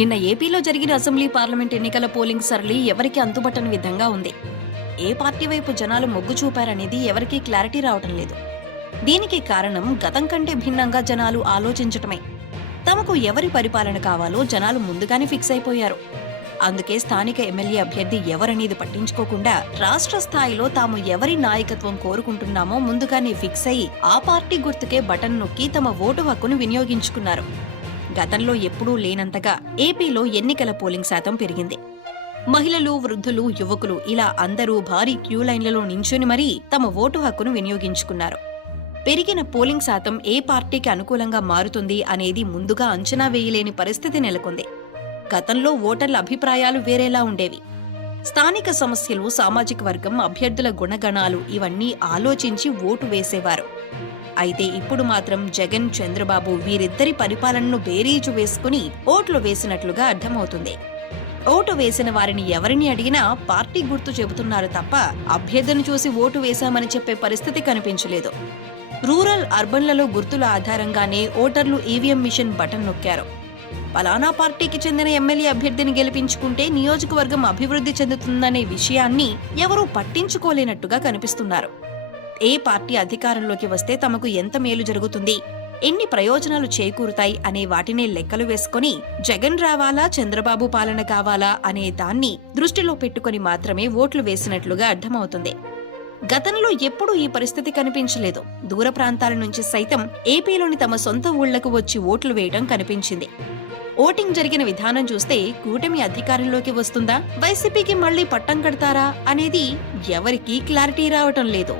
నిన్న ఏపీలో జరిగిన అసెంబ్లీ పార్లమెంట్ ఎన్నికల పోలింగ్ సరళి ఎవరికి అంతుబట్టని విధంగా ఉంది. ఏ పార్టీ వైపు జనాలు మొగ్గు చూపారనేది ఎవరికీ క్లారిటీ రావటం లేదు. దీనికి కారణం గతం కంటే భిన్నంగా జనాలు ఆలోచించటమే. తమకు ఎవరి పరిపాలన కావాలో జనాలు ముందుగానే ఫిక్స్ అయిపోయారు. అందుకే స్థానిక ఎమ్మెల్యే అభ్యర్థి ఎవరనేది పట్టించుకోకుండా రాష్ట్ర స్థాయిలో తాము ఎవరి నాయకత్వం కోరుకుంటున్నామో ముందుగానే ఫిక్స్ అయి ఆ పార్టీ గుర్తుకే బటన్ నొక్కి తమ ఓటు హక్కును వినియోగించుకున్నారు. గతంలో ఎప్పుడూ లేనంతగా ఏపీలో ఎన్నికల పోలింగ్ శాతం పెరిగింది. మహిళలు, వృద్ధులు, యువకులు ఇలా అందరూ భారీ క్యూ లైన్లలో నించుని మరీ తమ ఓటు హక్కును వినియోగించుకున్నారు. పెరిగిన పోలింగ్ శాతం ఏ పార్టీకి అనుకూలంగా మారుతుంది అనేది ముందుగా అంచనా వేయలేని పరిస్థితి నెలకొంది. గతంలో ఓటర్ల అభిప్రాయాలు వేరేలా ఉండేవి. స్థానిక సమస్యలు, సామాజిక వర్గం, అభ్యర్థుల గుణగణాలు ఇవన్నీ ఆలోచించి ఓటు వేసేవారు. అయితే ఇప్పుడు మాత్రం జగన్, చంద్రబాబు వీరిద్దరి పరిపాలనను బేరీజు వేసుకుని ఓట్లు వేసినట్లుగా అర్థమవుతుంది. ఓటు వేసిన వారిని ఎవరిని అడిగినా పార్టీ గుర్తు చెబుతున్నారు తప్ప అభ్యర్థిని చూసి ఓటు వేశామని చెప్పే పరిస్థితి కనిపించలేదు. రూరల్, అర్బన్లలో గుర్తుల ఆధారంగానే ఓటర్లు ఈవీఎం మిషన్ బటన్ నొక్కారు. పలానా పార్టీకి చెందిన ఎమ్మెల్యే అభ్యర్థిని గెలిపించుకుంటే నియోజకవర్గం అభివృద్ధి చెందుతుందనే విషయాన్ని ఎవరూ పట్టించుకోలేనట్టుగా కనిపిస్తున్నారు. ఏ పార్టీ అధికారంలోకి వస్తే తమకు ఎంత మేలు జరుగుతుంది, ఎన్ని ప్రయోజనాలు చేకూరుతాయి అనే వాటినే లెక్కలు వేసుకుని జగన్ రావాలా, చంద్రబాబు పాలన కావాలా అనే దాన్ని దృష్టిలో పెట్టుకుని మాత్రమే ఓట్లు వేసినట్లుగా అర్థమవుతుంది. గతంలో ఎప్పుడూ ఈ పరిస్థితి కనిపించలేదు. దూర ప్రాంతాల నుంచి సైతం ఏపీలోని తమ సొంత ఊళ్లకు వచ్చి ఓట్లు వేయడం కనిపించింది. ఓటింగ్ జరిగిన విధానం చూస్తే కూటమి అధికారంలోకి వస్తుందా, వైసీపీకి మళ్లీ పట్టం కడతారా అనేది ఎవరికీ క్లారిటీ రావటం లేదు.